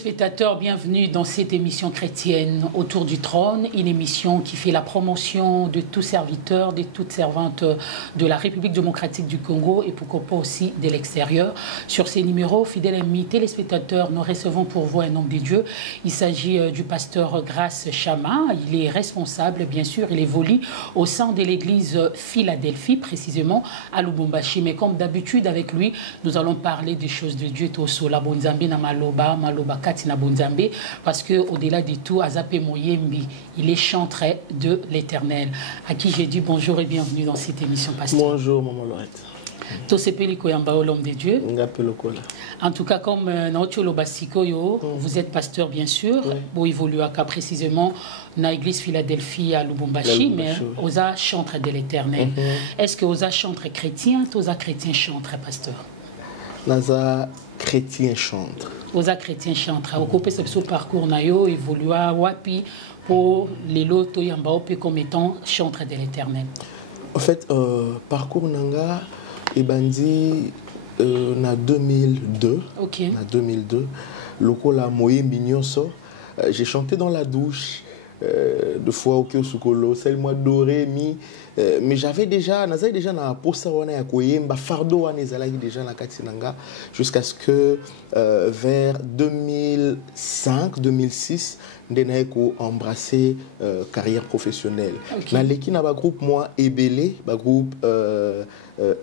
téléspectateurs, bienvenue dans cette émission chrétienne Autour du trône, une émission qui fait la promotion de tout serviteur, de toute servante de la République démocratique du Congo et pourquoi pas aussi de l'extérieur. Sur ces numéros, fidèles amis téléspectateurs, nous recevons pour vous un homme de Dieu. Il s'agit du pasteur Grace Chama. Il est responsable, bien sûr, il évolue au sein de l'église Philadelphie, précisément à Lubumbashi. Mais comme d'habitude avec lui, nous allons parler des choses de Dieu, Tosola Bonzambe na Maloba Kati na Bonzambe, parce que au-delà de tout, Azape Moyembi, il est chanteur de l'Éternel. À qui j'ai dit bonjour et bienvenue dans cette émission, pasteur. Bonjour, Maman Lorette. Tosepeli Koyamba, l'homme de Dieu. En tout cas, comme Naotiolo Basikoyo, vous êtes pasteur, bien sûr. Vous évoluez précisément dans l'église Philadelphie à Lubumbashi, mais Osa chanteur de l'Éternel. Est-ce que Osa chanteur chrétien, Osa chrétien chanteur, pasteur? Naza chrétien chantre. Osa chrétien chantre. Au copé ce parcours nayo évolua wapi pour les loto yamba opé comme étant chantre de l'Éternel. En fait, parcours nanga et bandi na 2002. OK. Na 2002, lokola moye mignonso, j'ai chanté dans la douche. De fois au Kyosukolo, c'est le mois doré mi, mais j'avais déjà na posa wana ya koyemba fardo wana ezalaki déjà na katinanga jusqu'à ce que vers 2005-2006 ndena ko embrasser carrière professionnelle. Okay. Na leki na ba groupe moi ebélé, ba groupe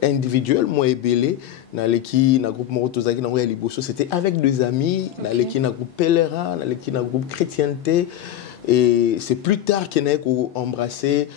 individuel moi ebélé, na leki na groupe morotozaki na ya liboso, c'était avec des amis, na leki na groupe pèlerin, na leki na groupe chrétienté. Et c'est plus tard qu'il a embrassé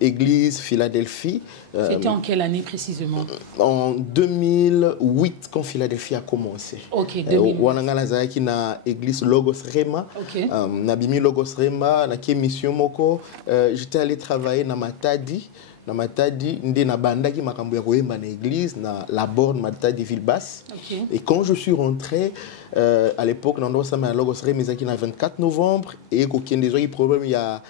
l'église Philadelphie. C'était en quelle année précisément? En 2008, quand Philadelphie a commencé. Ok, 2008. Qui na église Logos Rema. Ok. Nabimi Logos Rema, na mission moko. J'étais allé travailler na Matadi. Na Matadi, ndé na banda qui m'a cambié na église, na la borne Matadi Ville-Basse. Okay. Et quand je suis rentré, à l'époque, dans le 24 novembre, et qu'il y a des problèmes, il y a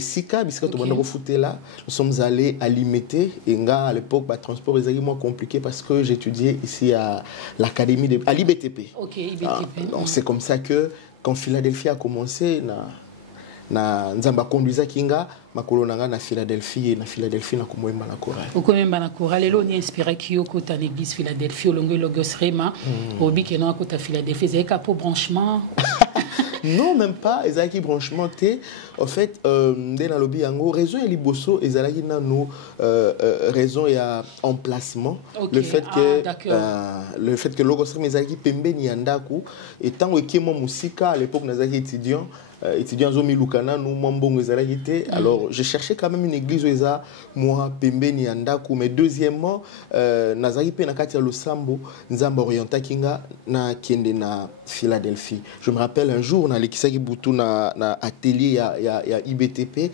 Sika, puisque tout le monde est là. Nous sommes allés à Limité, et à l'époque, le transport est moins compliqué parce que j'étudiais ici à l'académie, à l'IBTP. Ok, IBTP. Donc c'est comme ça que, quand Philadelphie a commencé, na nzamba conduisa kinga makolo nanga na Philadelphie na kumwemba na chorale. Okomemba na chorale lo ni inspiré kiyoko ta l'église Philadelphie olongo Logos Rema obi ke na kota Philadelphie zeka pour branchement. Non, même pas. Ezaki branchement té. En fait, dès la lobby yango raison et liboso ezalaki na no raison ya emplacement. Okay. Le fait que Logos Rema ezalaki pembeni yandaku et tant que moi musika à l'époque nazaki étudiant Zomi Lukana, nous m'embongo ezalagité. Alors, je cherchais quand même une église où eza moi pembeni yandaku. Mais deuxièmement, nazaki pe na kati ya Losambo, nzamba orienta kinga na kende na Philadelphie. Je me rappelle un jour na lekisaki butu na atelier ya IBTP.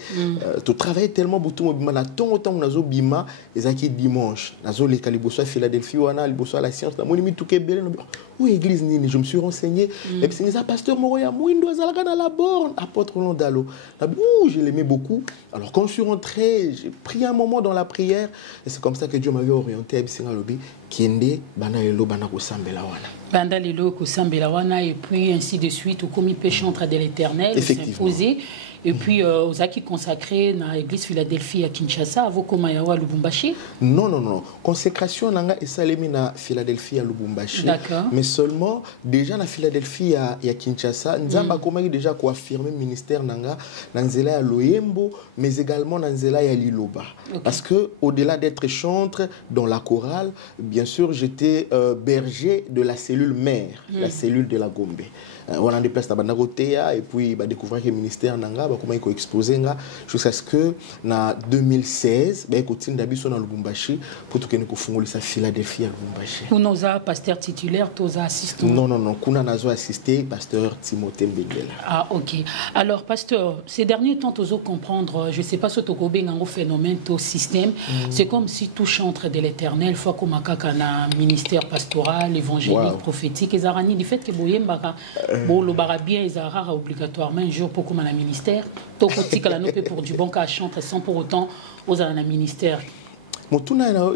Tu travailles tellement butu mobima na tongo tango nazo bima ezaki dimanche. Nazo leka liboso à Philadelphie wana liboso à la science na moni mituke bele no. Où église nini? Je me suis renseigné. Et puis c'est un pasteur Moroya Mouindo ezalaka na la borne, apôtre Londalo. Je l'aimais beaucoup. Alors quand je suis rentré, j'ai pris un moment dans la prière et c'est comme ça que Dieu m'avait orienté à Bisinga Lobi Kende bana elo bana ko sambela wana. Banda lelo ko sambela wana et puis ainsi de suite au commis chantre de l'Éternel s'imposer. Et puis, aux acquis consacrés dans l'église Philadelphie à Kinshasa, à Vokomayawa, Lubumbashi? Non. Consécration nanga et salemi na Philadelphie à Lubumbashi. D'accord. Mais seulement, déjà na Philadelphie à Kinshasa, Nzamba komaki déjà ko affirmer ministère nanga, nanzela ya Loyembo, mais également nanzela ya Liloba. Okay. Parce que, au-delà d'être chantre dans la chorale, bien sûr, j'étais berger de la cellule mère, la cellule de la Gombe. On a des places à Banagotea et puis bah, découvrir que le ministère nanga bah, comment il faut exposer jusqu'à ce que en 2016 bah, il continue d'habiter dans Lubumbashi pour tout que nous fungoli sa Philadelphie à Lubumbashi. Vous nous a pasteur titulaire, vous a assisté? Non. Kuna nazo assisté pasteur Timothée Mbengela. Ah ok. Alors pasteur, ces derniers temps vous comprendre, je sais pas ce que vous un phénomène au système, c'est comme si tout chantre de l'Éternel, fois comme un ministère pastoral, évangélique, prophétique, et zarani du fait que boyemba bon, le barabien est rare obligatoirement un jour pour comme un ministère. Tout petit pour du bon cas chantre sans pour autant aux un ministère. motuna na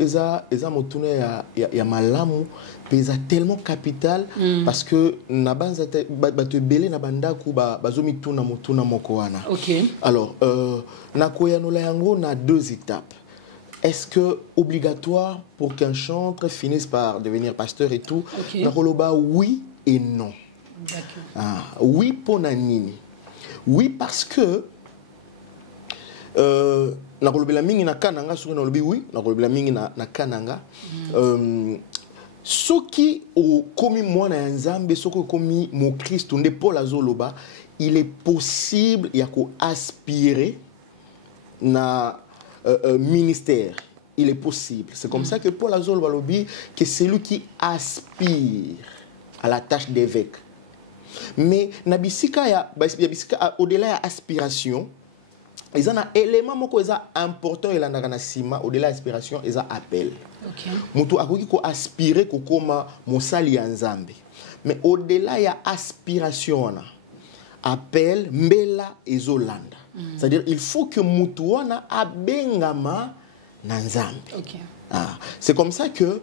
eza motuna ya malamu pesa tellement capital parce que na banza bato belé na bandaku bazomi tuna motuna moko wana. OK. Alors na koyanola yango na deux étapes. Est-ce que obligatoire pour qu'un chantre finisse par devenir pasteur et tout? Okay. Na koloba oui et non. D'accord. Oui pour nanini. Oui parce que na kolobela mingi na kananga soki na lobi oui na kolobela mingi na kananga soki okomi mwana ya nzambe soki okomi mo Kristo nde Paul azoloba il est possible ya ko aspirer na ministère. Il est possible. C'est comme ça que Paul azoloba lobi que c'est lui qui aspire à la tâche d'évêque. Mais na bisika ya au-delà ya aspiration, ils ont un élément important et au-delà de l'aspiration, ils ont appel. OK. Mutu akoki ko aspirer ko koma mosali ya nzambe. Mais au-delà ya aspiration na appel mbela ezolanda. C'est-à-dire il faut que mutu wana abengama na nzambe. OK. C'est comme ça que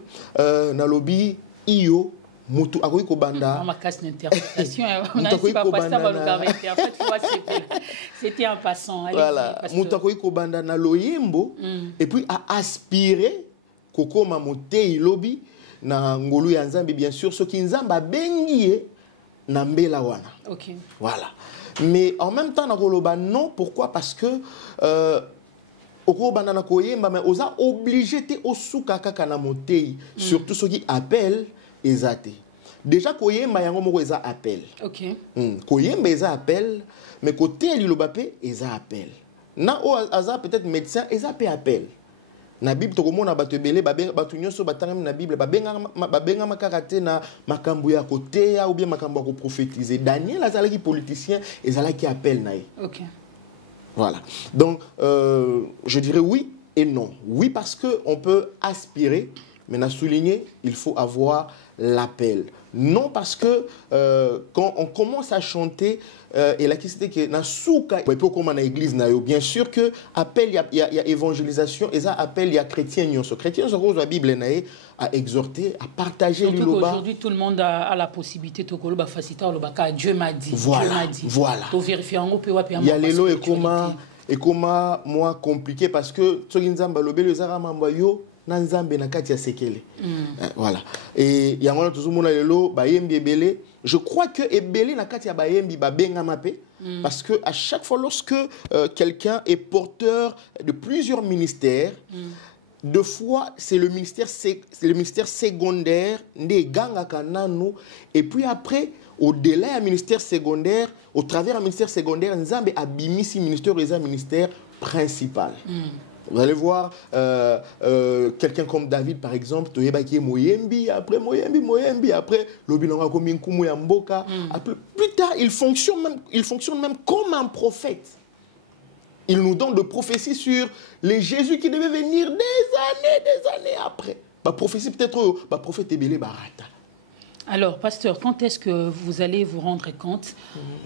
na lobi iyo mutu akoki ko banda ma casse d'interprétation on a pas passé par le garder en fait c'était en passant. Voilà, mutu akoki ko banda na loyembo et puis à aspirer kokoma motei lobi na ngolu ya nzambe bien sûr ce qui nzamba bengie na mbela wana. OK. Voilà. Mais en même temps na koloba non, pourquoi? Parce que okobanda na koyemba mais oza obligé te osuka kaka na motei surtout ceux qui appellent ezate. Déjà koyemba yango moko eza appel. OK. Koyemba eza appel mais côté lilobape eza appel. Na o aza peut-être médecin eza pe appel. Na Bible tokomona bato ebele bato nyonso batanga na Bible babenga makarate na makambo ya côté ou bien makambo ya ko prophétiser. Daniel azalaki politicien ezalaki appel na ye. OK. Voilà. Donc je dirais oui et non. Oui parce que on peut aspirer, mais na souligner, il faut avoir l'appel. Non parce que quand on commence à chanter et la question que na souka et puis comme dans l'église na yo bien sûr que appel il y a évangélisation et ça appel il y a chrétien nyonso chrétien so la Bible na à exhorter à partager le loba. Aujourd'hui tout le monde a la possibilité de koloba faciliter le baka Dieu m'a dit. Voilà. Dieu m'a dit. Voilà. To vérifier en pe wa pe il y a lelo et comment moi compliqué parce que tsoki nzamba lobelo ezara mamba yo na nzambe na kati ya sekele. Voilà. Et yango tozomona lelo bayembi ebele. Je crois que ebele na kati ya bayembi babengama pe parce que à chaque fois lorsque quelqu'un est porteur de plusieurs ministères, deux fois c'est le ministère secondaire ndé ganga kananu et puis après au-delà du ministère secondaire, au travers du ministère secondaire, nzambe abimisi ministère et ministère principal. Vous allez voir quelqu'un comme David, par exemple, Toyebaki Moyembi, après Moyembi, après Lobinonga Kominkumu Yamboka. Plus tard, il fonctionne même comme un prophète. Il nous donne des prophéties sur les Jésus qui devait venir des années après. La prophétie peut-être, le prophète Ebele Barata. Alors, pasteur, quand est-ce que vous allez vous rendre compte,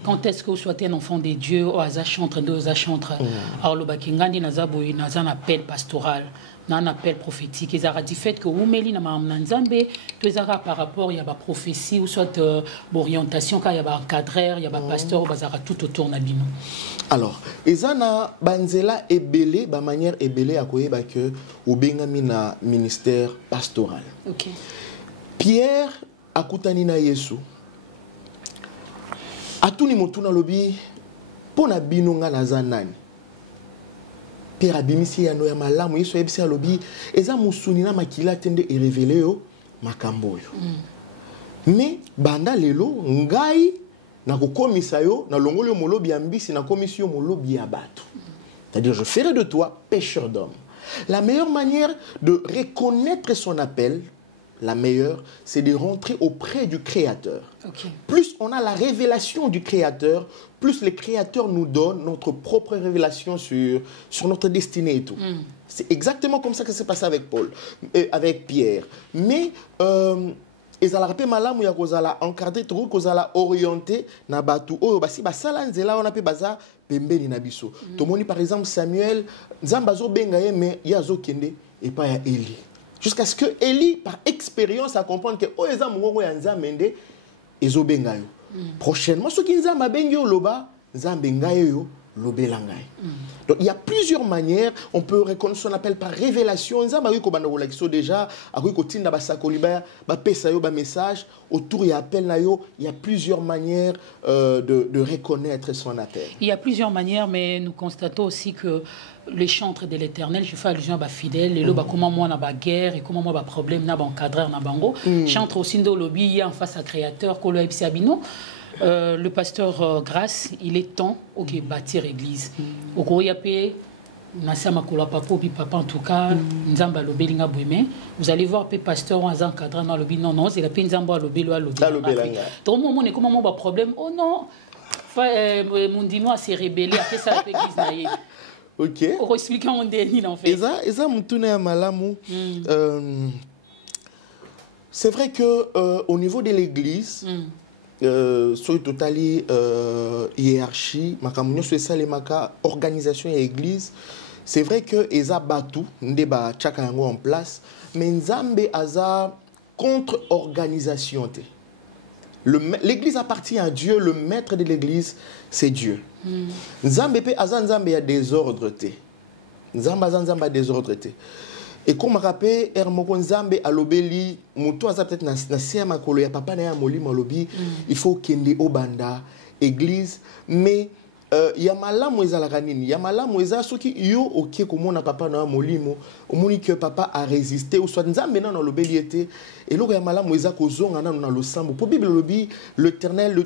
quand est-ce que vous soyez un enfant de Dieu, ou à chantre, alors le bakingandi nazaboy nazan appel pastoral, un appel prophétique, ils ont dit fait que vous mêlez na mamnanzambe, tous par rapport il y a ba prophétie ou soit orientation quand il y a ba encadreur, il y a ba pasteur, bazara tout autour na bino. Alors, ezana banzela ebele ba manière ebele akoyeba que obengami na ministère pastoral. OK. Pierre akutani na Yesu atuni motuna lobi pona bino nga naza nani. Pierre abimisi ya no ya malamu Yesu ebisi lobi eza musuni na makila tende e révéler yo makambo yo. Mais banda lelo ngai na kokomisa yo na longolo molobi ambisi na komisi yo molobi ya bato. C'est-à-dire je ferai de toi pêcheur d'hommes. La meilleure manière de reconnaître son appel, la meilleure, c'est de rentrer auprès du Créateur. Okay. Plus on a la révélation du Créateur, plus le Créateur nous donne notre propre révélation sur notre destinée et tout. C'est exactement comme ça que c'est passé avec Paul, avec Pierre. Mais ils allaient rappeler malamu ya kozala encadré trop kozala orienté na batu oyo basi basala nzela on appelle baza pembeni na biso. Tomoni par exemple Samuel nzamba zo benga ye mais ya zo kende et pas à Élie. Jusqu'à ce que Élie, par expérience, a compris que oh eza mongongo ya nzambe ezobenga yo. Prochainement, ce qui nzamba bengi yo loba, nzambe ngai yo lobela ngai. Donc il y a plusieurs manières, on peut reconnaître ce qu'on appelle par révélation. Nzamba yu ko banda ko déjà, akuyi ko tinda ba sakoliba ba pesa yo ba message autour ya appel na yo, il y a plusieurs manières de reconnaître son appel. Il y a plusieurs manières, mais nous constatons aussi que les chantres de l'Éternel, je fais allusion à fidèles, et là, comment moi, on a guerre, et comment moi, on a problème, on a encadreur, on a bango. Chantre aussi dans le lobby, en face à créateur, Kolo Ebsiabino. Le pasteur Grâce, il est temps de bâtir l'église. Au Koyapé, Nasama Kola Papo, papa en tout cas, Nzamba Lobelinga Bouime. Vous allez voir, le pasteur, on a encadré dans le lobby. Non, non, c'est la peine Nzamba Lobelo à Lobby. Dans le moment, on est comment moi, on a problème. Oh non, mon dino s'est rébellé, après ça, l'église. Ok. Pour expliquer mon dernier en fait. C'est vrai que au niveau de l'église, sur totali hiérarchie, organisation et église, c'est vrai que eza batu ndeba chaka yango en place, mais nzambe aza contre organisation. L'église appartient à Dieu, le maître de l'église, c'est Dieu. Nzambe pe aza nzambe ya désordre te. Nzambe aza nzambe ya désordre te. Et comme je rappelle, Hermoko Nzambe alobeli, muto aza peut-être na se makolo ya papa na ya molimo alobi, il faut kende obanda église, mais ya malamu ezalaka nini? Ya malamu eza soki yo okie komona papa na molimo, omoni que papa a résisté ou soit Nzambe na alobeli ete, et loko ya malamu eza kozonga na na losambo. Pour Bible lobi, l'Éternel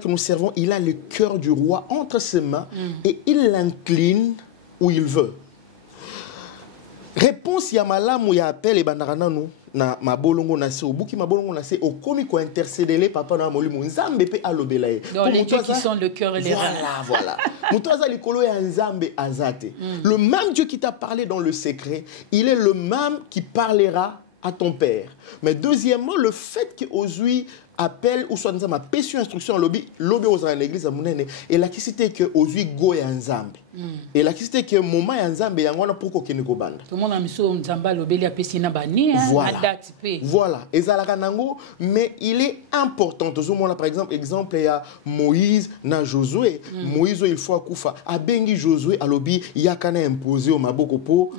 que nous servons, il a le cœur du roi entre ses mains et il l'incline où il veut. Réponse ya malamu ya appel et bandarana nou na mabolongo na se obuki mabolongo na se okomi ko intercéder papa na molimo Nzambe pe alobela ye. Dans les dieux qui sont le cœur et les reins. Voilà. Mutoza likolo ya Nzambe azate. Le même Dieu qui t'a parlé dans le secret, il est le même qui parlera à ton père. Mais deuxièmement, le fait que Ozui appelle ou soit Nzambe péchu instruction lobby aux en l'église à Mounene et la cité que Ozui go ya Nzambe. Et la cité que moment ya Nzambe yangona pour ko keniko banda. Tout le monde a mis sur Nzamba lobeli a péché na bani Voilà. Ezalaka nango, mais il est important. Tout monde par exemple il y a Moïse na Josué. Moïse il faut akufa abengi Josué alobi yakana imposé au maboko po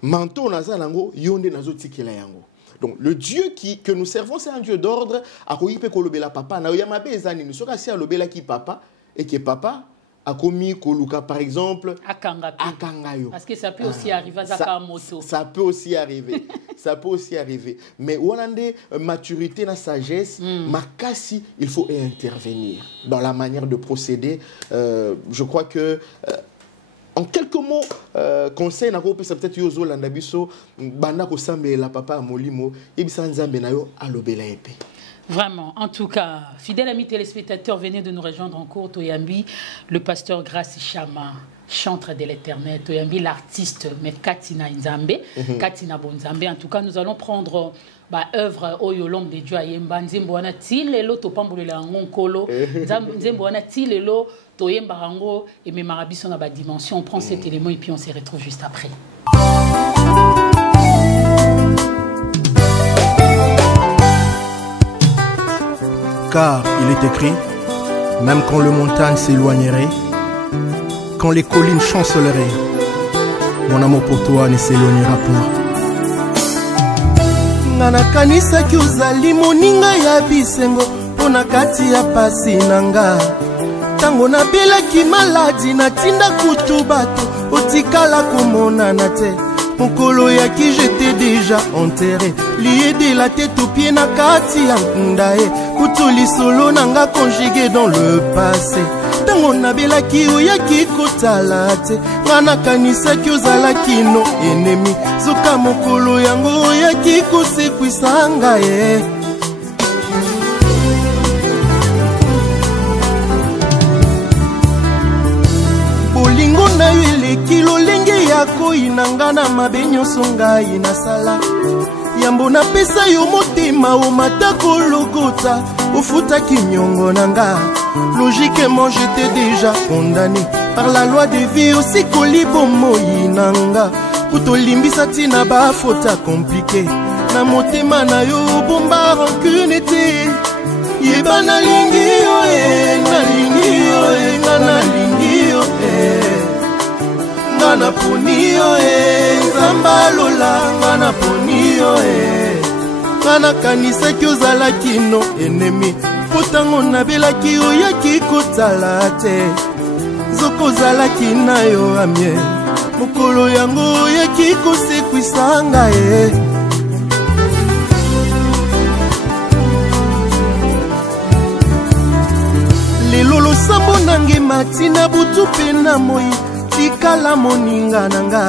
manto naza nango yonde nazo tikela yango. Donc, le Dieu que nous servons, c'est un Dieu d'ordre. A koyipe kolobela papa. Na yamabe ezani. Nous sommes si alobela ki papa et que papa a commis koluka par exemple. Akangayo. Parce que ça peut aussi arriver à Zakamoto. Ça peut aussi arriver. Ça peut aussi arriver. Mais Wanande maturité, na sagesse, makasi, il faut intervenir dans la manière de procéder. Je crois que en quelques mots, conseil na ko pesa peut-être yozo landabiso banda ko sambe la papa molimo ebisa nzambe na yo alobela epe. Vraiment, en tout cas, fidèles amis téléspectateurs, venez de nous rejoindre en cours Toyambi, le pasteur Grâce Chama, chantre de l'Éternel, Toyambi l'artiste, mais Katina Nzambe, Katina Bonzambe. En tout cas, nous allons prendre œuvre Oyo l'homme de Dieu Ayemba Nzemboana Tilelo Topambolela Ngonkolo, Nzemboana Tilelo Toyemba Rango et mes marabis sont dans la dimension. On prend cet élément et puis on se retrouve juste après. Car il est écrit, même quand le montagne s'éloignerait, quand les collines chanceleraient, mon amour pour toi ne s'éloignera point. Ngana kanisa ki uzali moninga ya bisengo pona kati ya pasi nanga tango na bela ki maladi na tinda kutu bato otikala komonana te mokolo ya ki j'étais déjà enterré lié de la tête aux pieds na kati ya nkundae kutu lisolo nanga conjugué dans le passé tango na bela ki oya ki kotala te ngana kanisa ki ozalaki no ennemi zoka mokolo yango oya ki kosekwisa ngai bolingo na yo eleki lolenge ya koyinanga na mabe nyonso ngai nasala yambo napesa yo motema omata kolokota ofutaki nyongo nanga. Logiquement j'étais déjà condamné par la loi de vie aussi kolibo moyinanga kutolimbisa tina bafota komplike na motema na yo bomba rancune te yeba nalingi yo nalingi yo nga nalingi yo nga naponi yo nzamba lola nga naponi yo nga nakanisaki ozalaki no enemi po ntango nabelaki oyaki kotala te nzoko ozalaki na yo amie mokolo yango oyaki kosekwisa ngai lelo losambo nange matina butu mpe na moi tikala moninga nanga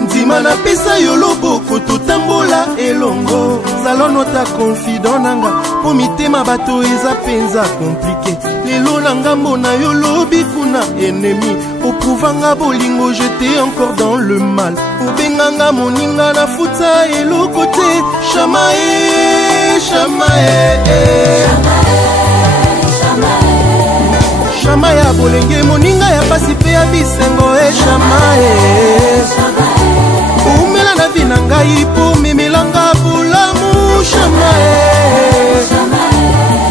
ndima napesa yo loboko totambola elongo zalonota confident nanga po mitema bato eza mpenza komplike lelo na ngambo na yo lobi kuna ennemi oprouvanga bolingo j'étais encore dans le mal obenganga moninga nafuta eloko te shamae shamae shama ya bolenge moninga ya pasi pe ya bisengo shamae umela na vi na ngai po memelanga bolamu shamae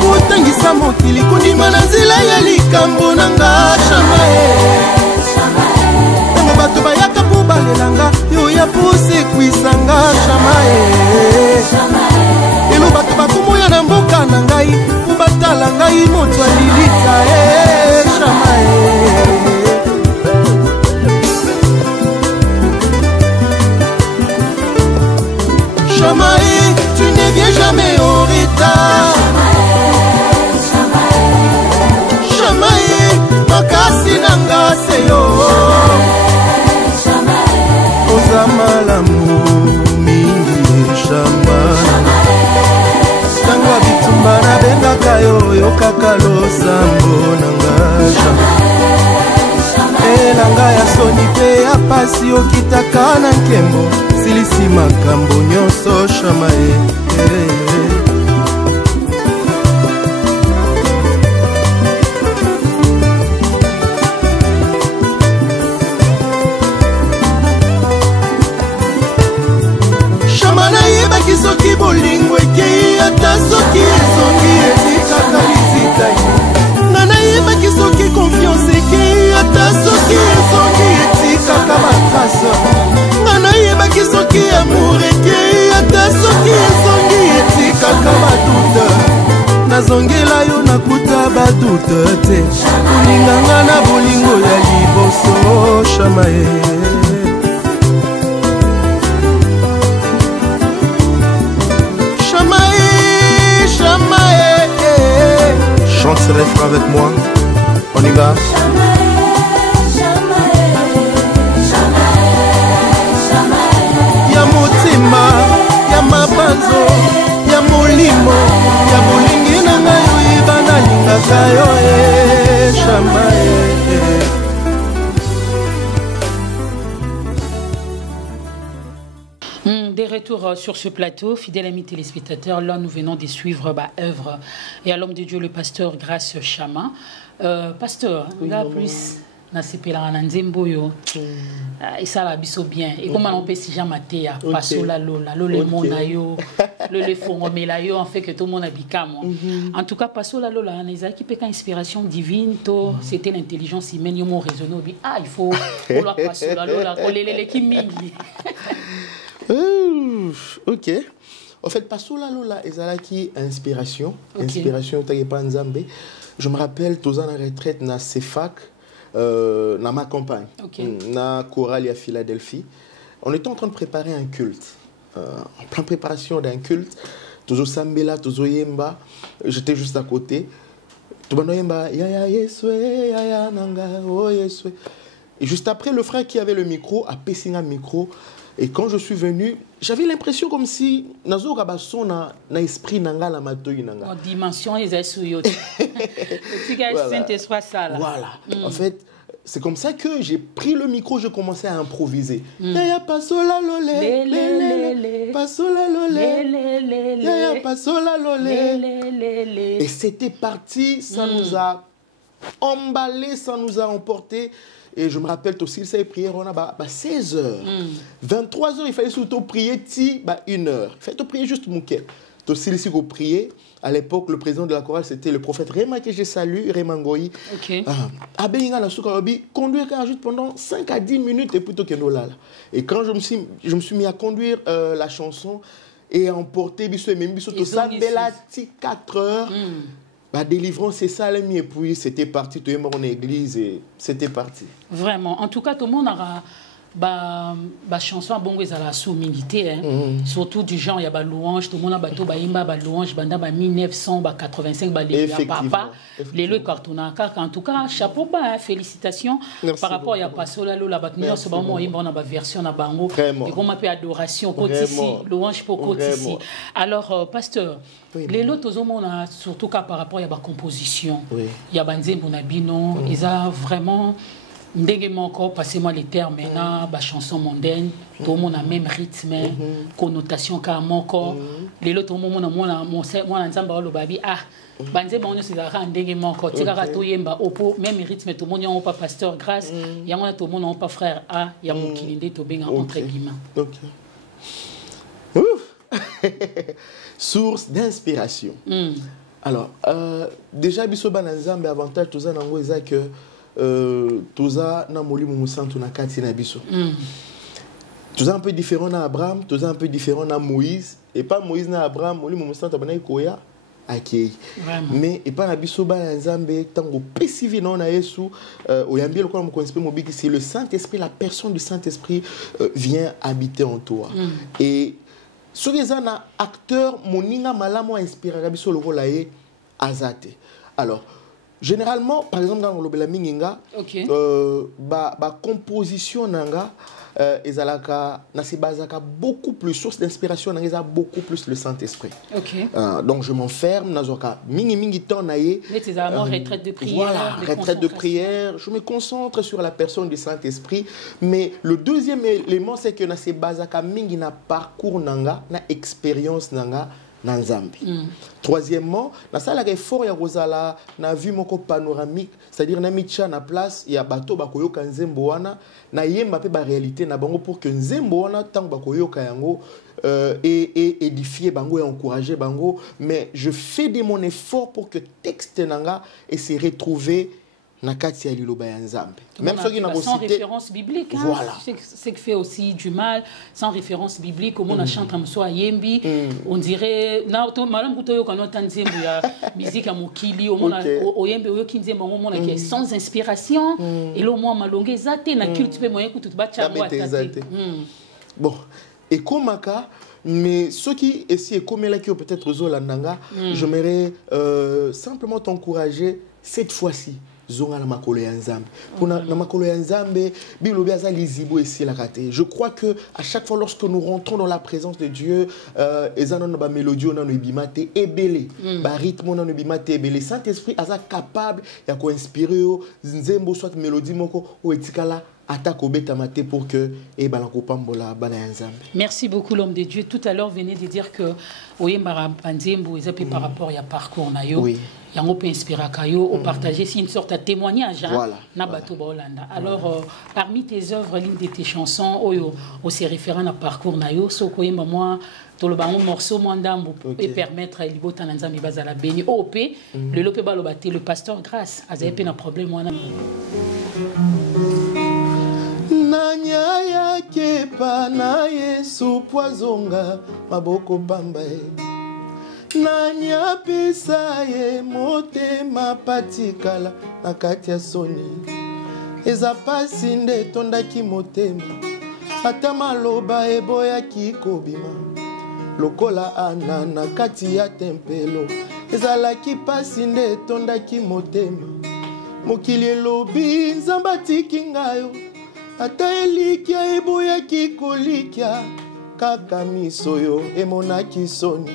kotangisa mokili kondima na nzela ya likambo na nga shamae ntango bato bayaka po balelanga yo ya posekwisanga shamae lelo bato bakomoya na mboka na ngai po batala ngai moto alilita shamae Shamae, tu ne viens jamais en retard. Shamae, makasi nanga seyo. Ozamalamu mingi shamae. Tangwa bitumba na benga kayo yo kakalo sambo nanga shamae. Elanga ya soni pe ya pasi okitaka na nkembo. Silisi makambo nyonso shamae shama nayebaki soki bolingo ekei ata soki ezongi etikaka lisita nga nayebaki soki konfiance ekei ata soki ezongi etikaka batrase nga nayebaki soki amour ekei ata soki ezongi etikaka badute nazongela yo nakuta badute te kolinganga na bolingo ya liboso shamae shamae shamae chante ce refrain avec moi on y va ya mabanzo ya molimo ya bolingi na ngai oyeba nalingaka yo shamae. Des retours sur ce plateau, fidèles amis téléspectateurs, là nous venons de suivre œuvre et à l'homme de Dieu le pasteur Grace Chama. Pasteur, là plus nasepela na nzembo yo isala biso bien et comment on peut si jamais ya pasola lola le mona yo le fongomela yo en fait que tout le monde habika moi en tout cas pasola lola neza qui peut inspiration divine to c'était l'intelligence humaine yo mo raisonner bi il faut la pasola lola kolelele ki mingi ok en fait pasola lola ezalaki inspiration taye pa nzambe je me rappelle toza na retraite na CEFAC dans ma campagne, na chorale à Philadelphie, on était en train de préparer un culte. En pleine préparation d'un culte, toujours sambela, toujours yemba, j'étais juste à côté. Tout le monde yemba, ya yeswe, ya nanga, oh yeswe. Et juste après, le frère qui avait le micro a passé un micro. Et quand je suis venu, j'avais l'impression comme si nazo rabason na esprit nanga la matoyi nanga. En dimension les assoyotes. Voilà. En fait, c'est comme ça que j'ai pris le micro, je commençais à improviser. Yaya pasola lolé, pasola lolé, yaya pasola lolé. Et c'était parti, ça nous a emballé, ça nous a emporté. Et je me rappelle aussi, ça prière, on a 16 heures. 23 heures, il fallait surtout prier 1 heure. Il fallait prier juste mon cœur. Aussi, ici, vous priez. À l'époque, le président de la chorale, c'était le prophète Réma que je salue, Réma Ngoyi. Conduire juste pendant 5 à 10 minutes et plutôt que Nolala. Et quand je me suis mis à conduire la chanson et à emporter Bissou et Membissou, tout ça, 4 heures. Délivrance, c'est ça, et puis c'était parti, tout le monde en église et c'était parti. Vraiment. En tout cas, tout le monde a chanson bon ils la sous-milité surtout du genre il y a louange tout le monde a bateau imba louange banda 1985 papa les le cartonaka en tout cas chapeau félicitations. Merci par rapport il y a pas cela la batnia ce moment imba on a version na bango et comme appelle adoration côté ici louange pour côté ici. Alors pasteur les lots on a surtout par rapport il y a composition il y a banzembo na bino ils a vraiment ndenge moko passez-moi les termes maintenant chanson mondaine tout le monde a même rythme connotation ka moko les autres tout le monde moi nzamba lo babi banze ba on se la ndenge moko tika to yemba opo même rythme tout le monde on pas pasteur grâce ya mona tout le monde on pas frère ya mokilinde to benga entre guillemets. Source d'inspiration. Alors déjà biso bananzambe avantage tout ça nango eza que Toza na moli mumusantu na kati na biso. Toza un peu différent na Abraham, Toza un peu différent na Moïse et pas Moïse na Abraham, moli mumusantu bana koya akei. Mais et pas na biso ba nzambe tango pesivi na na Yesu oyambi le ko mo konspire mobiki c'est le Saint-Esprit, la personne du Saint-Esprit vient habiter en toi. Et ce que ça na acteur moninga malamo inspire biso le rôle aé azate. Alors généralement, par exemple, dans le Belaminga, composition nanga, beaucoup plus source d'inspiration, beaucoup plus le Saint-Esprit. Donc je m'enferme, retraite de prière. Voilà, retraite de prière. Je me concentre sur la personne du Saint-Esprit. Mais le deuxième élément, c'est que nasi bazaka mingi na parcours nanga, na expérience nanga. Troisièmement, na sala effort ya rozala na vue moko panoramique, c'est-à-dire na mitcha na place ya bato bakoyoka nzembo wana na yemba pe ba réalité na bango pour que nzembo wana tango bakoyoka yango et édifier bango et encourager bango, mais je fais de mon effort pour que texte nanga et se retrouver nakati ya liloba ya nzambe. Même ceux qui n'ont sans référence biblique, hein, voilà. C'est que fait aussi du mal, sans référence biblique, au monde a chanté en soi yembi, on dirait na madame kutoyo kana tanzembo ya musique à mokili, au monde au yembi au kinzembo au monde qui est sans inspiration et le moins malongé zate na culte pe moyen kutu ba changwa tate. Bon, et komaka mais ceux qui essaient comme là qui peut-être zolandanga, j'aimerais simplement t'encourager cette fois-ci. Zonga na makolo ya nzambe. Pona na makolo ya nzambe, bilobi aza lizibo esi la kate. Je crois que à chaque fois lorsque nous rentrons dans la présence de Dieu, ezana na ba mélodie na no ibimate ebele, ba rythme na no ibimate ebele. Saint-Esprit aza capable ya ko inspirer yo nzembo soit mélodie moko o etikala pour que merci beaucoup l'homme de Dieu. Tout à l'heure venez de dire que par rapport à parcours nayo yango peut inspirer kayo au partager c'est une sorte de témoignage na bato ba Hollanda. Alors parmi tes œuvres l'une de tes chansons oyo au se référant à parcours nayo soko yemba moi to le bango morceau mandambo et permettre à libota nzambe bazala béni op le lope balobate le pasteur grâce azaye pe na problème wana Nanya yake pa na Yesu poazonga maboko pamba Nanya pesa ye motema patikala na kati ya soni Eza pasi nde tondaki motema ata maloba eboyaki kobima Lokola ana na kati ya tempelo ezalaki pasi nde tondaki motema Mokili elobi nzambe atiki ngayo ata elikia eboyaki kolikia kaka miso yo emonaki soni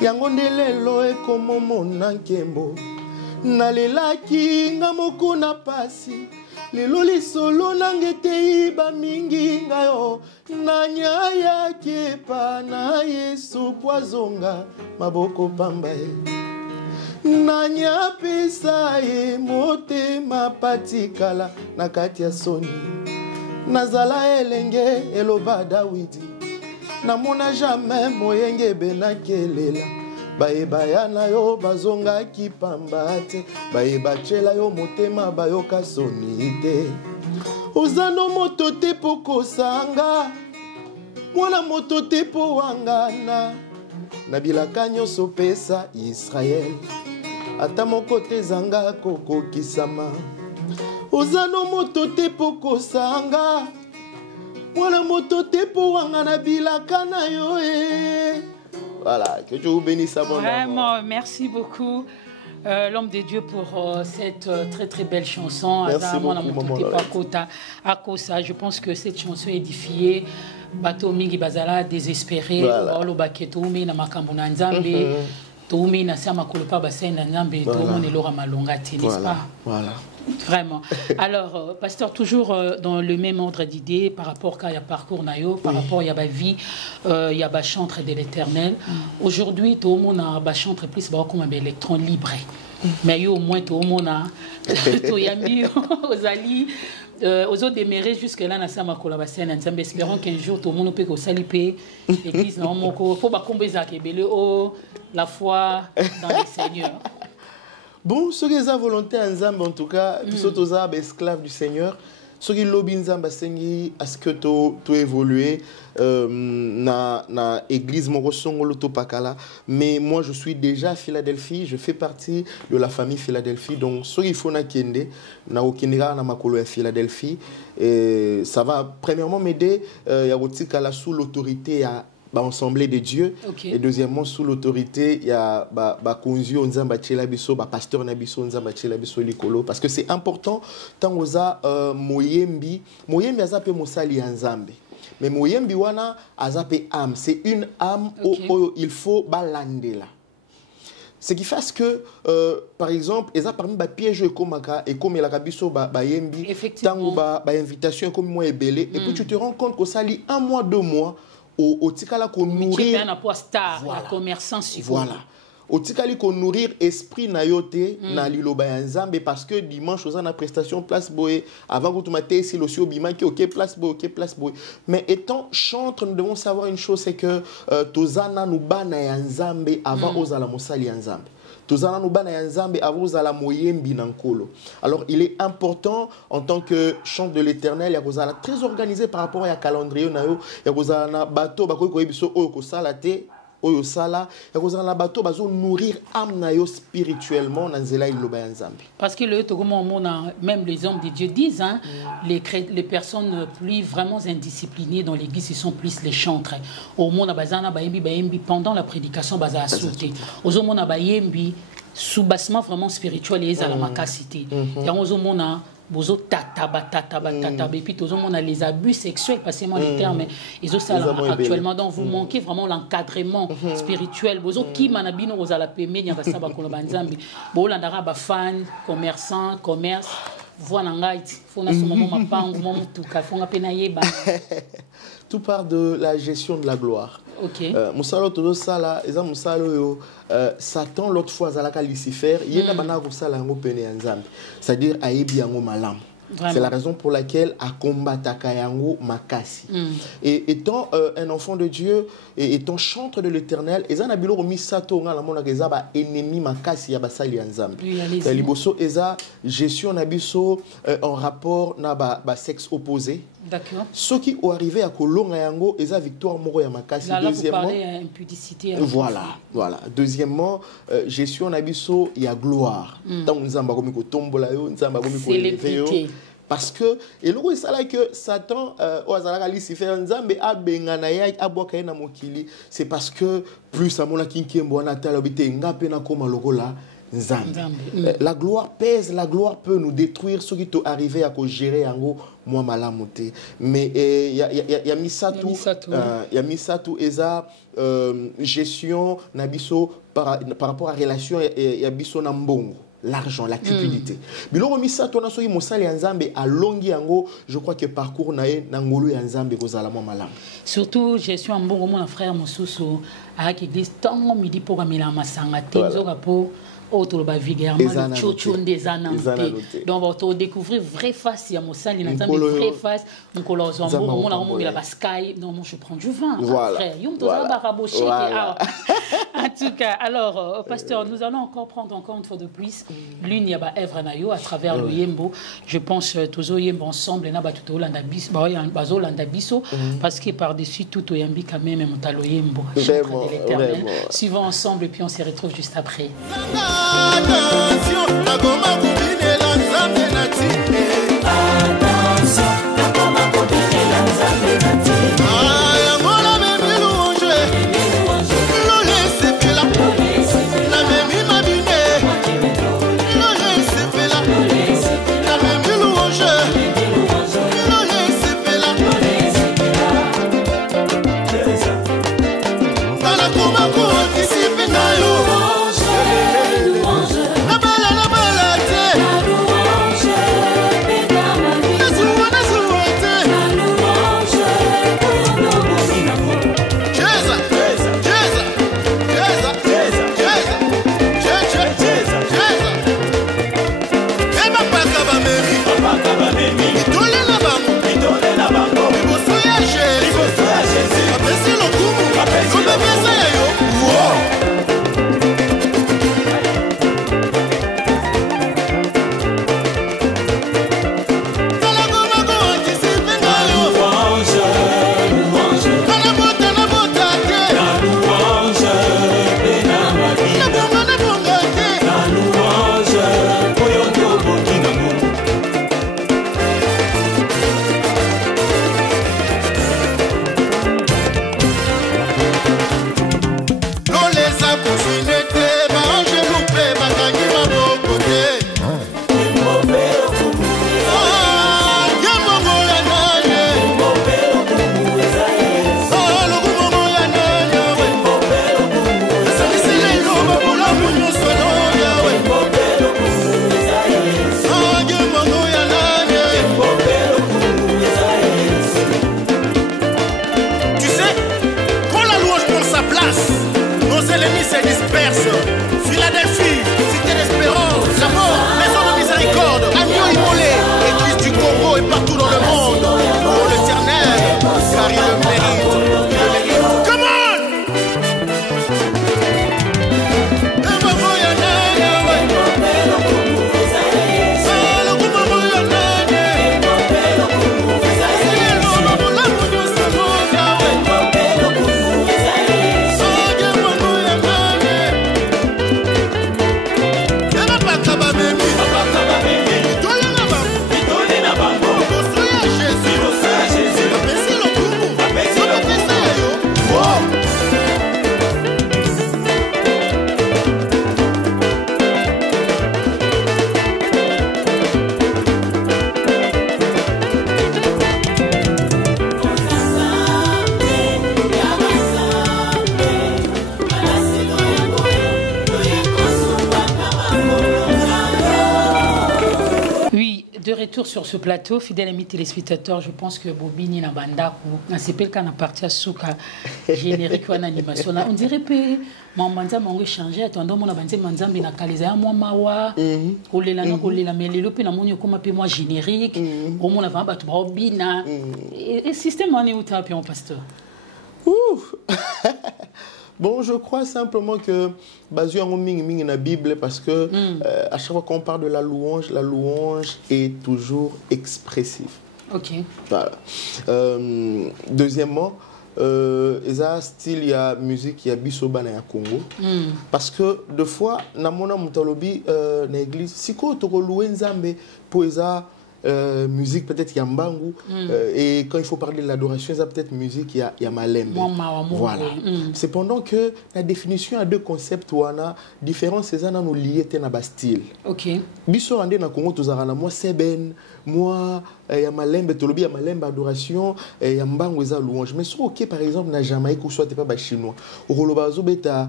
yango nde lelo ekomomona nkembo nalelaki nga moko na pasi lelo lisolo nange teyiba mingi ngayo nanya yake pa na Yesu poazonga maboko pamba nanyapesa ye motema patikala na kati ya soni nazala elenge eloba Dawidi namona jamais moyenge benakelela bayebaya na yo bazonga kipamba te bayebachela yo motema bayoka soni te ozano moto te pokosanga mwana moto te po wangana na bilaka nyonso pesa Israel ata moko te zanga kokokisama ozano moto te pokosanga mwana moto te po wangana bilaka na yo Voilà, que Dieu vous bénisse abondamment. Vraiment, merci beaucoup. L'homme de Dieu pour cette très très belle chanson. Merci beaucoup, maman Akosa. Je pense que cette chanson est édifiée. Bato mingi bazala désespéré. Olo baketo umi na makambuna nzambe. Toumi na sama kolopa basena nzambe. Tomo ne lora malongati, n'est-ce pas? Voilà. Vraiment. Alors, pasteur, toujours dans le même ordre d'idées par rapport à parcours nayo, par rapport à la vie, il y a chantre de l'Éternel. Aujourd'hui, tout le monde a chantre plus comme un électron libre. Mais au moins tout le monde a tout yami aux alliés. Aux autres démérés jusque-là, na sama kolabasena nzambe. Espérons qu'un jour tout le monde peut s'allier l'église na moko. Faut pas combattre la foi dans le Seigneur. Bon, ceux qui ont volonté en Zambie, en tout cas, qui sont esclaves du Seigneur, ceux qui lobby en Zambie, à ce que tu évolué na église Pakala. Mais moi, je suis déjà à Philadelphie, je fais partie de la famille Philadelphie. Donc, ceux qui font na Kende, na Okindera na makolo à Philadelphie, ça va premièrement m'aider à sous l'autorité à Assemblée de Dieu. Et deuxièmement, sous l'autorité, il y a Konzio Nzamba Biso, pasteur Nabiso Nzamba Biso Likolo. Parce que c'est important, tant oza Moyembi a zappé Mosali Nzambe. Mais Moyembi wana a zappé âme. C'est une âme où il faut balandela. Ce qui fait que, par exemple, ils ont parmi les pièges et comme la Kabiso Bayembi, tant ou invitation comme moi et belé. Et puis tu te rends compte que ça lit 1 mois, 2 mois. Au tikala ko nourrir voilà. Commerçant voilà au tikali ko nourrir esprit na yote na liloba ya Nzambe parce que dimanche aux na prestation place boy avant que tu maté si le bima qui OK place boy mais étant chantre nous devons savoir une chose c'est que tozana nous bana ya Nzambe avant ozala mosali ya Nzambe. Alors, il est important en tant que chant de l'Éternel, il y a très organisé par rapport à un calendrier. Il y a un bateau nourrir âme spirituellement parce que même les hommes de Dieu disent les personnes plus vraiment indisciplinées dans l'église, ils sont plus les chantres. Au monde pendant la prédication aux hommes sous-bassement vraiment spirituel et à la macacité. Bozo tataba et puis tout le monde a les abus sexuels, passez-moi les termes, ils ont ça actuellement. Donc vous manquez vraiment l'encadrement spirituel. Bozo qui manabino aux alapémé n'y a pas ça bakolo banzambi. Bo landara ba fan, commerçant, commerce. Voilà faut na somo mapango mo tuka faut na penaye ba. Tout part de la gestion de la gloire. Musalo todo sala eza musalo yo Satan l'autre fois zalaka Lucifer yena bana ko sala ngo pene ya Nzambe, c'est-à-dire ayebi yango malamu. C'est la raison pour laquelle a combattu Kayango Makasi. Et étant un enfant de Dieu et étant chantre de l'Éternel, Eza Nabilo remis Sato nga la mona Eza ba ennemi Makasi ya basali Nzambe. Liboso Eza gestion nabiso en rapport na ba sexe opposé. D'accord. Ceux qui ont arrivé à Kolonga Yango Eza victoire moro ya Makasi. Deuxièmement, impudicité. Voilà. Deuxièmement, gestion nabiso ya gloire. Tant Nzamba komi ko tombola yo, Nzamba komi ko lever yo. Parce que, et le c'est là que Satan, c'est parce que plus à mon la gloire pèse, la gloire peut nous détruire, ceux qui sont arrivés à gérer en gros, moi malamoté. Mais il y a Misatou, Eza, gestion, Nabiso, par rapport à la relation, il y a Biso Nambongo. L'argent, la cupidité. Biloko misato na soki mosali ya Nzambe alongi yango, je crois que parcours nae nangolo ya Nzambe kozala mo malamu. Surtout gestion mbongo mon frère Mosusu à l'église tango midi pour amela masanga te zoka po autre ba vulgairement le chocho des ananté donc on découvrir vraie face ya mosali na nzambe vraie face mukolo zombo on a remonté la baskai non moi je prends du vin frère yum to za baraboché en tout cas alors pasteur nous allons encore prendre encore une fois de plus l'une ya ba Evra nayo à travers le yembo je pense tozo yembo ensemble na ba tout Holanda bis ba bazo Holanda biso parce que par-dessus tout oyambi quand même motalo yembo chantre de l'Éternel suivons ensemble et puis on se retrouve juste après. Attention, la goma combine la nzambe na tine. Attention, la goma combine la nzambe na tine. Ah, yangola memi louange. Lole sepela. La memi mabine. Lole sepela. La memi louange. Lole sepela. Dans la goma anticipe na yo. Sur ce plateau, fidèles amis téléspectateurs, je pense que Bobini na bandaku, na sepel kana parti à souka générique ou en animation. On dirait que manza mango changer, attendons mon abanze manza bina kaliza moi mawa, olela na olela melelo pe na monyo koma pe moi générique, au mon avant batu Bobina. Et système on est où t'as pion pasteur? Bon, je crois simplement que basé en ming la Bible parce que à chaque fois qu'on parle de la louange est toujours expressive. Ok. Voilà. Deuxièmement, il y a style, il y a musique, il y a bisoba na Congo. Parce que deux fois, na mona mutalobi na église, si ko toko louer nzambe pour musique peut-être Yambangu et quand il faut parler de l'adoration il y a peut-être musique il y a Malembe. Voilà. Cependant que la définition a deux concepts ou ana différence c'est ça nous lié na style. OK. Biso ande na Congo tozara na moi seben moi il y a Malembe tolobi ya Malembe adoration et Yambangu eza louange mais sur OK par exemple na Jamaïque ou soit pas chinois. Au bazo beta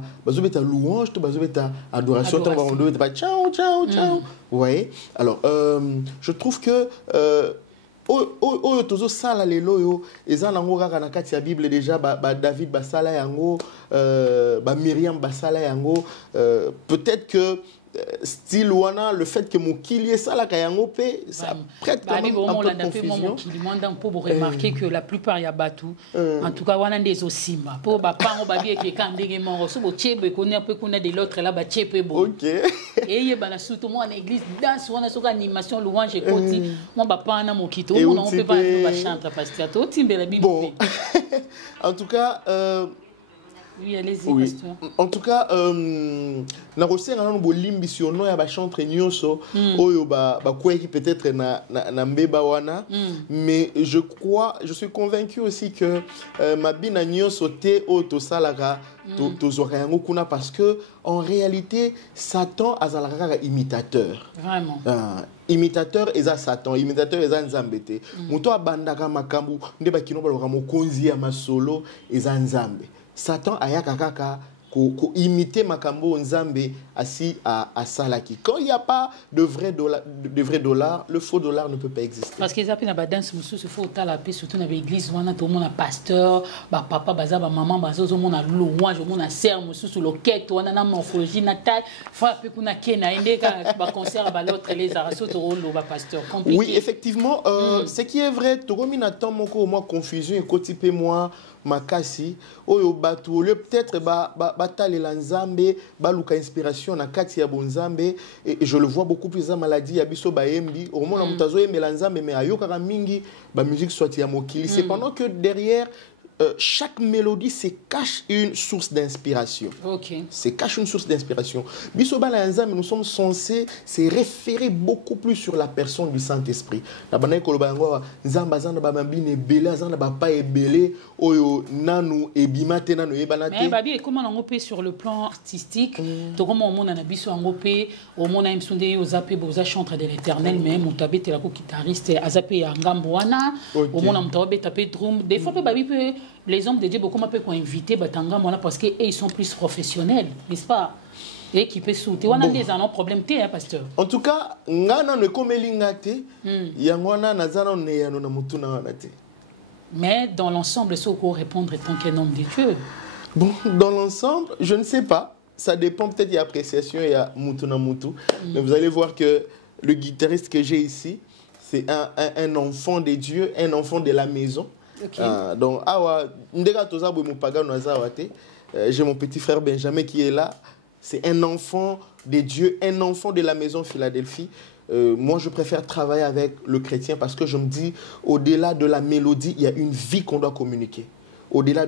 louange to bazo beta adoration to on doit pas ciao ciao ciao. Vous voyez? Alors, je trouve que oyo tozo sala lelo yo eza nango kaka na kati ya Bible déjà David basala yango Myriam basala yango peut-être que style wana, le fait que mokili ça la kayangope, ça prête quand même un peu de confusion. Pour remarquer que la plupart y a battu. En tout cas, wana des osimba. Pour ba pango ba bien que quand des morts, so bo chebe connaît un peu connaît de l'autre là ba chebe bon. OK. Et y ba na surtout moi en église danse wana so animation louange et koti. Moi ba pa na mokito, on peut pas ba chanter pasteur. To timbe la Bible. Bon. En tout cas oui, allez-y, oui. pasteur. En tout cas, na rosera na bo limbition no ya ba chantre nyonso oyo ba kweki peut-être na mbeba wana, mais je suis convaincu aussi que mabina nyonso te o to salaka to zoka yango kuna parce que en réalité Satan azalaka imitateur. Vraiment. Imitateur eza Satan, imitateur eza nzambe te. Muto abandaka makambu nde bakino baloka mokonzi ya masolo eza nzambe. Satan ayaka kaka ko imiter makambo nzambe assis à salaki. Quand il n'y a pas de vrai dollar, le faux dollar ne peut pas exister. Parce que les appels na danse musu se faut la paix surtout dans l'église wana tout le monde a pasteur, ba papa baza ba maman baza zo mona louange, mona sert musu sur loquette wana na morphologie natale, fa pe kuna kena inde ka ba concert ba l'autre les araso to rolo ba pasteur compliqué. Oui, effectivement, ce qui est vrai, to romi na temps moko moi confusion et kotipe moi makasi oyo batu le peut-être batale la nzambe baluka inspiration na kati ya bonzambe et je le vois beaucoup plus en maladie ya biso baembi au moment mutazo emela nzambe mais ayoka mingi ba musique soit ya mokili c'est pendant que derrière chaque mélodie se cache une source d'inspiration. Okay. Se cache une source d'inspiration. Biso bala nzambe, nous sommes censés se référer beaucoup plus sur la personne du Saint-Esprit. Na bana ko loba ngo nzamba zana ba mambine belé zana ba pa ebelé oyo nanu ebimate nanu ebanate. Mais babi comment on peut sur le plan artistique, to comment on na biso ngopé au mona imsunde yo zape boza chantre de l'Éternel mais mutabe te la ko guitariste azape ya ngambo wana au mona mutabe taper drum des fois babi peut les hommes de Dieu beaucoup m'appellent qu'on invité batanga moi parce que ils sont plus professionnels, n'est-ce pas? Et qui peut sauter. On a des problèmes hein, pasteur. En tout cas, ngana ne komelingate yangwana nazana ne yano na mutuna wanate. Mais dans l'ensemble, ça peut répondre tant qu'un homme de Dieu. Bon, dans l'ensemble, je ne sais pas. Ça dépend peut-être, il y a appréciation, il y a mutuna mutu. Mais vous allez voir que le guitariste que j'ai ici, c'est un enfant de Dieu, un enfant de la maison. Okay. Donc, j'ai mon petit frère Benjamin qui est là. C'est un enfant de Dieu, un enfant de la maison Philadelphie. Moi, je préfère travailler avec le chrétien parce que je me dis, au-delà de la mélodie, il y a une vie qu'on doit communiquer. Au-delà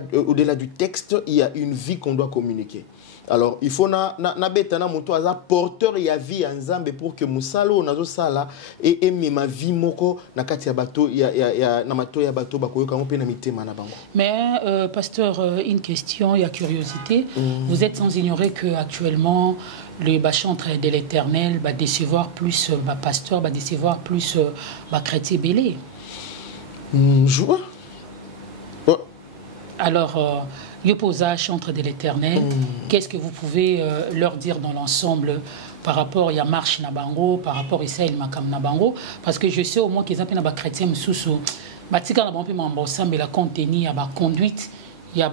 du texte, il y a une vie qu'on doit communiquer. Alors, il faut na betana moto aza porteur ya vie nzambe pour que musalo nazo sala et aimer ma vie moko na kati ya bato ya na mato ya bato bakoyoka mo pe na mitema na bango. Mais pasteur, une question, il y a curiosité. Vous êtes sans ignorer que actuellement le chantre de l'Éternel va décevoir plus pasteur, va décevoir plus chrétien belé. Je vois. Alors Yoposa, chantre de l'Éternel, qu'est-ce que vous pouvez leur dire dans l'ensemble par rapport à Marche Nabango, par rapport à Israël Makam Nabango? Parce que je sais au moins qu'ils appellent les chrétiens Moussou, Batika Nabango, mais la contenu, il y a la conduite, il y a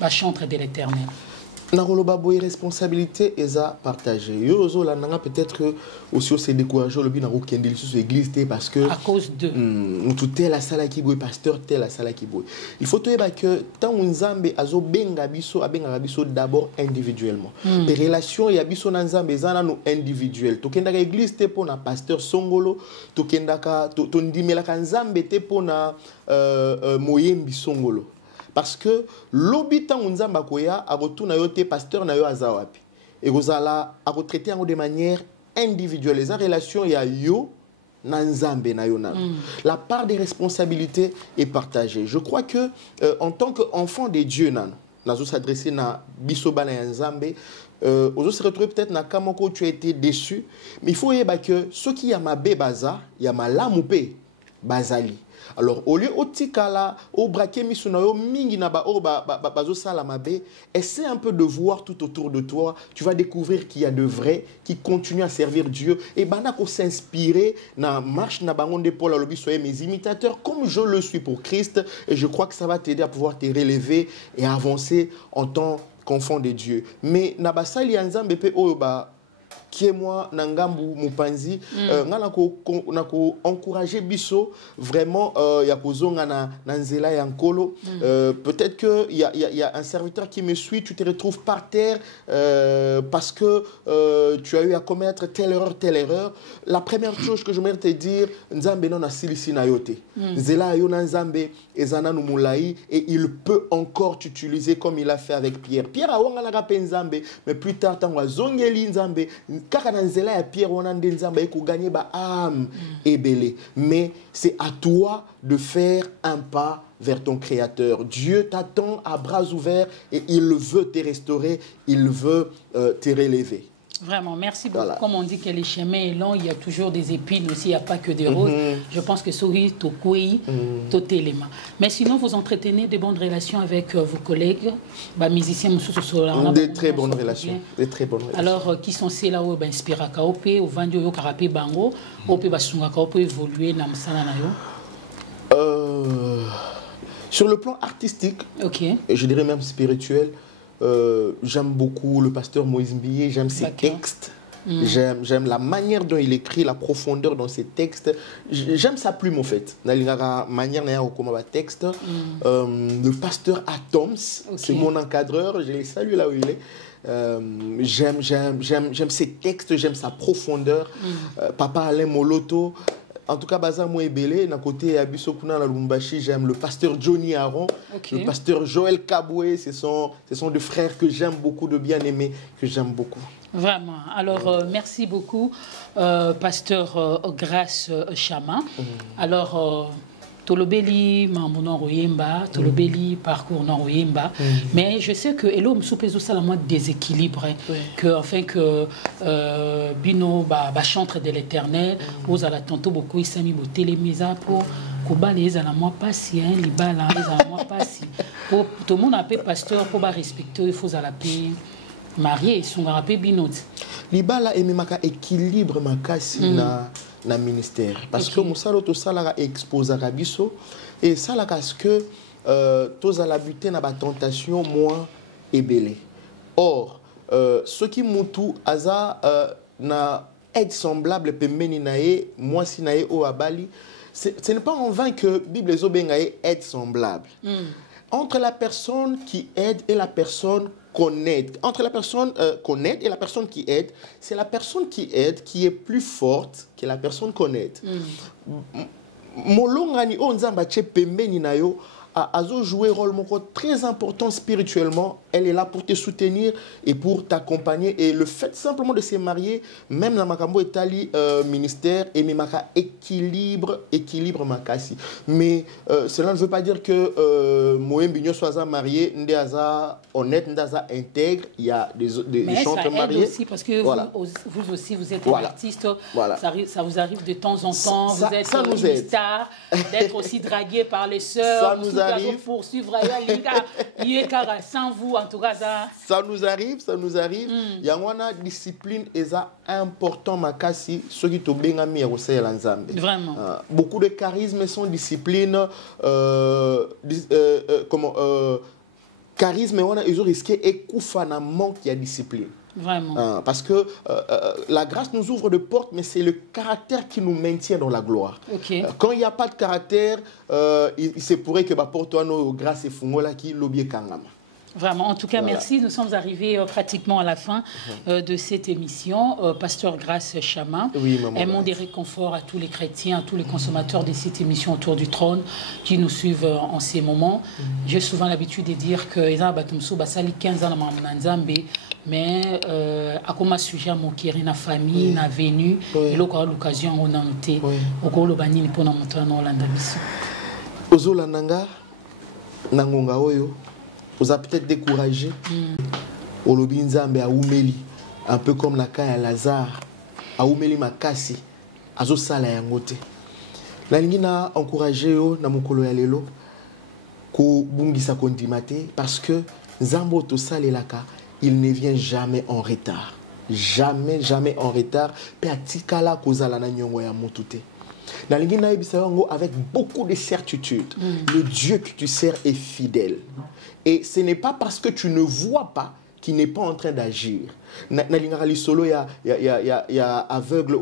la chantre de l'Éternel. Naroloba boy responsabilité eza partagée. Yozo la nanga peut-être aussi c'est découragé le bi na rokendeli sur l'église parce que à cause de tout tel la sala ki boy pasteur tel la sala ki boy. Il faut te que tant nzambe azo benga biso abenga biso d'abord individuellement. Les relations ya biso na nzambe zana no individuel. To kenda ka église te pona pasteur songolo, to kenda ka to ndimela ka nzambe te pona moyembi songolo. Parce que l'habitant nzamba koya a retourné yote pasteur na yo azawapi et gozala a retraité de manière individuelle les relations ya yo na nzambe na yo na. La part des responsabilités est partagée. Je crois que en tant qu'enfant de Dieu nan nazo s'adresser na biso bana ya nzambe ozo se retrouver peut-être na kamoko tu as été déçu mais il faut yeba que ce qui y a mabe baza ya malamu pe bazali. Alors, au lieu de tikala, au braquer misunayo mingi na ba o bazo salamabe, essaie un peu de voir tout autour de toi. Tu vas découvrir qu'il y a de vrais qui continuent à servir Dieu. Et banako s'inspirer na marche na bangon de Paul alobi soyez mes imitateurs comme je le suis pour Christ. Et je crois que ça va t'aider à pouvoir te relever et avancer en tant qu'enfant de Dieu. Mais na basali nzambe pe o qui est moi Nangambu Mupanzi nako encourager biso vraiment ya kozonga na nzela ya nkolo. Peut-être que il y a un serviteur qui me suit, tu te retrouves par terre parce que tu as eu à commettre telle erreur. La première chose que je voudrais te dire, nzambe non asilisi na yote. Nzela yo na nzambe ezana no mulai, et il peut encore t'utiliser comme il a fait avec Pierre. Pierre a wanga na nzambe, mais plus tard tango azongeli nzambe kaka na nzela ya Pierre wana nde nzambe ko gagner ba âme ebele. Mais c'est à toi de faire un pas vers ton Créateur. Dieu t'attend à bras ouverts et il veut te restaurer, il veut te relever. Vraiment, merci beaucoup. Voilà. Comme on dit que le chemin est long, il y a toujours des épines aussi, il n'y a pas que des roses. Je pense que Sori, Tokoi, Totelema. Mais sinon, vous entretenez de bonnes relations avec vos collègues, musiciens, de très bonnes relations. De très bonnes relations. Alors, qui sont ceux-là où inspirent Kaope, où Vandio Yo Karapé Bango, où peut Basunga Kaope évoluer dans le sur le plan artistique, et je dirais même spirituel, j'aime beaucoup le pasteur Moïse Mbié, j'aime ses textes, j'aime la manière dont il écrit, la profondeur dans ses textes. J'aime sa plume en fait. La manière dont il texte. Le pasteur Atoms, c'est mon encadreur, je le salue là où il est. J'aime ses textes, j'aime sa profondeur. Papa Alain Moloto. En tout cas, Baza Mouebele, d'un côté Abisokuna la Lumbashi, j'aime le pasteur Johnny Aron, le pasteur Joël Kaboué, ce sont deux frères que j'aime beaucoup, de bien-aimés, que j'aime beaucoup. Vraiment. Alors, merci beaucoup, pasteur Grace Chama. Alors, Tolobeli, Mamou Noroyemba, Tolobeli, parcours Noroyemba. Mais je sais que Elo Msoupezo Salama déséquilibré, que enfin que Bino chantre de l'éternel, aux à la tantôt beaucoup Isami Botelé Misa pour Koba les à la moi passi, Libala les à la moi passi. Pour tout le monde appelle pasteur pour respecter, il faut à la paix. Marié, ils sont rappelés Binot. Libala et Mimaka équilibre ma casse na ministère parce que musalo to sala expose rabiso et sala parce que tous à la buter na ba tentation moi et belé. Or ce qui mutu aza na aide semblable pembeni nae moi si nae o abali, ce n'est pas en vain que Bible zobengae aide semblable. Entre la personne qui aide et la personne qu'on aide. Entre la personne qu'on aide et la personne qui aide, c'est la personne qui aide qui est plus forte que la personne qu'on aide. Molongani onzamba che pembeni na yo a joué un rôle très important spirituellement. Elle est là pour te soutenir et pour t'accompagner. Et le fait simplement de se marier, même dans Makambo Etali ministère, et Mimaka équilibre Makasi. Mais cela ne veut pas dire que Moem Bigno soit marié, Ndaza honnête, Ndaza intègre. Il y a des chanteurs mariés. Aussi parce que vous aussi, vous êtes un artiste. Ça vous arrive de temps en temps. Vous êtes une star, d'être aussi dragué par les sœurs. Ça nous arrive. Poursuivre sans vous, en tout cas, ça nous arrive. Il y a une discipline et ça important, Makasi, ce qui te bengami et l'ensemble. Vraiment. Beaucoup de charisme sont discipline. Charisme, ils ont risqué et koufana manque il y a discipline. Vraiment. Parce que la grâce nous ouvre de portes, mais c'est le caractère qui nous maintient dans la gloire. Quand il n'y a pas de caractère, il se pourrait que pour toi, nos grâces et fungola qui l'objet kangama. Vraiment, en tout cas, merci. Nous sommes arrivés pratiquement à la fin de cette émission. Pasteur Grace Chama, aimons des réconforts à tous les chrétiens, à tous les consommateurs de cette émission Autour du Trône qui nous suivent en ces moments. J'ai souvent l'habitude de dire que les gens basali 15 ans mais à comment sujet mon qui est na famille na venu et l'occasion on a noté au le banini pour nous montrer dans l'Andalusie. Ozola nanga nangonga oyo. Vous avez peut-être découragé. Olobi Nzambe a oumeli, un peu comme la cas à Lazare, a oumeli makasi, azo sala yangote. La lingina encouragé yo na mukolo ya lelo ko bungisa kondimate parce que Nzambo to salelaka, il ne vient jamais en retard. Jamais en retard. Pe atikala kozala na nyongo ya motute. Avec beaucoup de certitude, le Dieu que tu sers est fidèle. Et ce n'est pas parce que tu ne vois pas qui n'est pas en train d'agir. Nalingara li solo il y a aveugle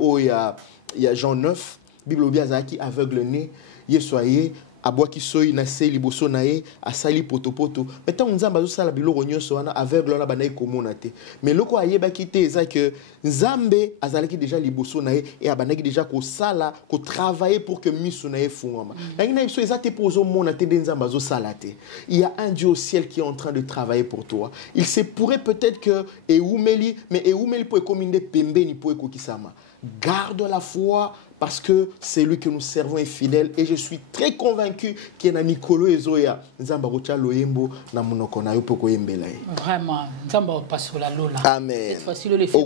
il y a Jean 9 Bible biazaki aveugle né yesoye aboa ki soyi na se liboso na ye asali potopoto mais tant nzamba zo sala biloko nyonso wana aveugle wana banayi komona te mais loko ayebaki te eza que nzambe azalaki déjà liboso na ye et abanaki déjà ko sala ko travailler pour que miso na ye fungama ngina biso eza te pozo mona te de nzamba zo sala te. Il y a un Dieu au ciel qui est en train de travailler pour toi. Il se pourrait peut-être que eumeli mais eumeli po ekominde pembeni po ekokisama. Garde la foi parce que c'est lui que nous servons est fidèle et je suis très convaincu qu'il y a Nicolo Ezoya Nzamba Rocha Loyembo na monoko na yo poko yembela. Vraiment Nzamba passo la lola. Amen. Cette fois-ci le fait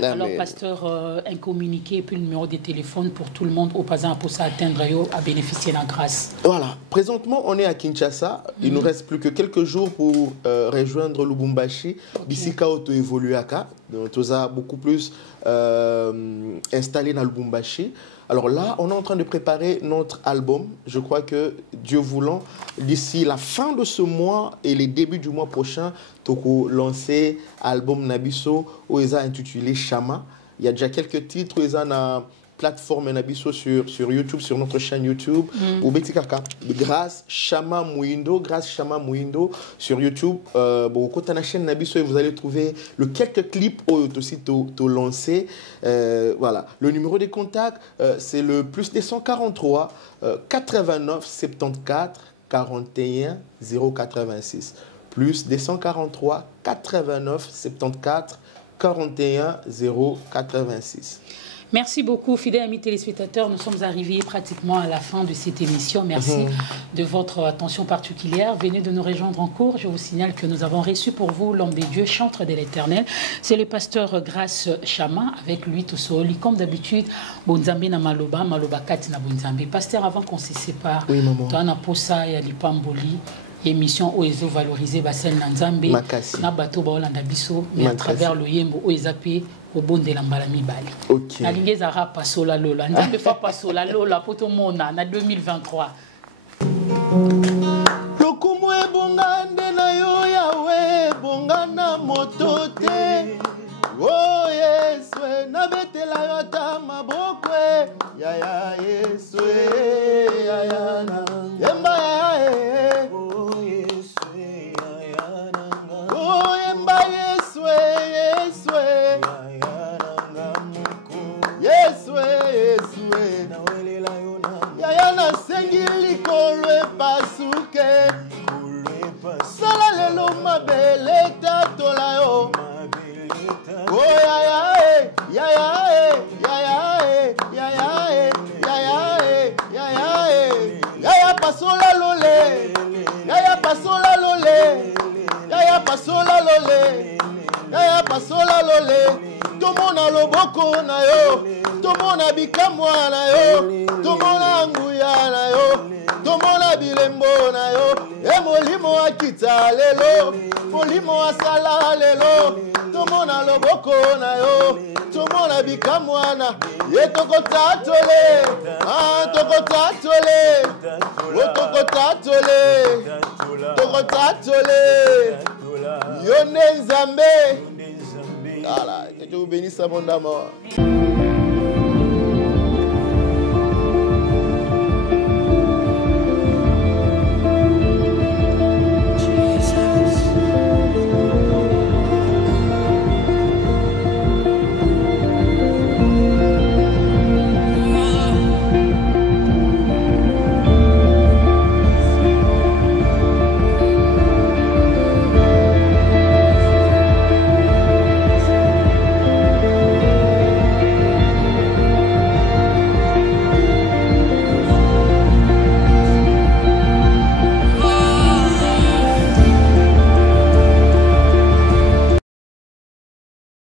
alors pasteur incommuniqué puis le numéro de téléphone pour tout le monde au pas pour ça atteindre yo à bénéficier de la grâce. Voilà, présentement on est à Kinshasa, il nous reste plus que quelques jours pour rejoindre Lubumbashi. Bisika auto évoluer aka, donc tout ça beaucoup plus installé dans Lubumbashi. Alors là, on est en train de préparer notre album. Je crois que, Dieu voulant, d'ici la fin de ce mois et les débuts du mois prochain, Toko lancer album Nabiso, où ils ont intitulé Chama. Il y a déjà quelques titres où ils ont une plateforme Nabiso sur YouTube, sur notre chaîne YouTube. Ou Betikaka, grâce Chama Mouindo sur YouTube. Bon, quand on a la chaîne Nabiso, vous allez trouver quelques clips aussi lancés. Voilà. Le numéro de contact, c'est le plus 243 89 74 41 086. Plus 243 89 74 41 086. Merci beaucoup, fidèles amis téléspectateurs. Nous sommes arrivés pratiquement à la fin de cette émission. Merci de votre attention particulière. Venez de nous rejoindre en cours. Je vous signale que nous avons reçu pour vous l'homme des dieux, chantre de l'éternel. C'est le pasteur Grâce Chama. Avec lui, tout soli. Comme d'habitude, Bonzambi na Maloba, Maloba Kati na Bonzambi. Pasteur, avant qu'on se sépare, oui, maman. Tu as un posa et Lipamboli. Émission Oezo valorisé Basel Nanzambe. Na bateau Baolanda Bisso. Mais à travers le Yembo Oezape. Au bon de l'embalami bali. Ok. La ligne zara passo la lola. Nous ne pas passo la lola pour tout le monde en 2023. Lokumu e bongande na yo yawe bongana motote. Oh Yeswe na betela yo ta mabokwe. Ya ya Yeswe ya ya na. Yemba ya e. Oh Yeswe ya ya na. Oh yemba Yeswe Yeswe. Yayana sengili kolwe pasuke Sala lelo mabele tatola yo Oh yaya yaya yaya yaya yaya yaya pasola lole Yaya pasola lole Yaya pasola lole Yaya pasola lole Tomona loboko na yo Tomona bikamwa na yo Tomona nguya na yo Tomona bilembo na yo Molimo akita lelo Molimo asala lelo Tomona loboko na yo Tomona bikamwana Ye tokotatole tokotatole tokotatole tokotatole Yone Nzambe. Voilà, que Dieu vous bénisse abondamment.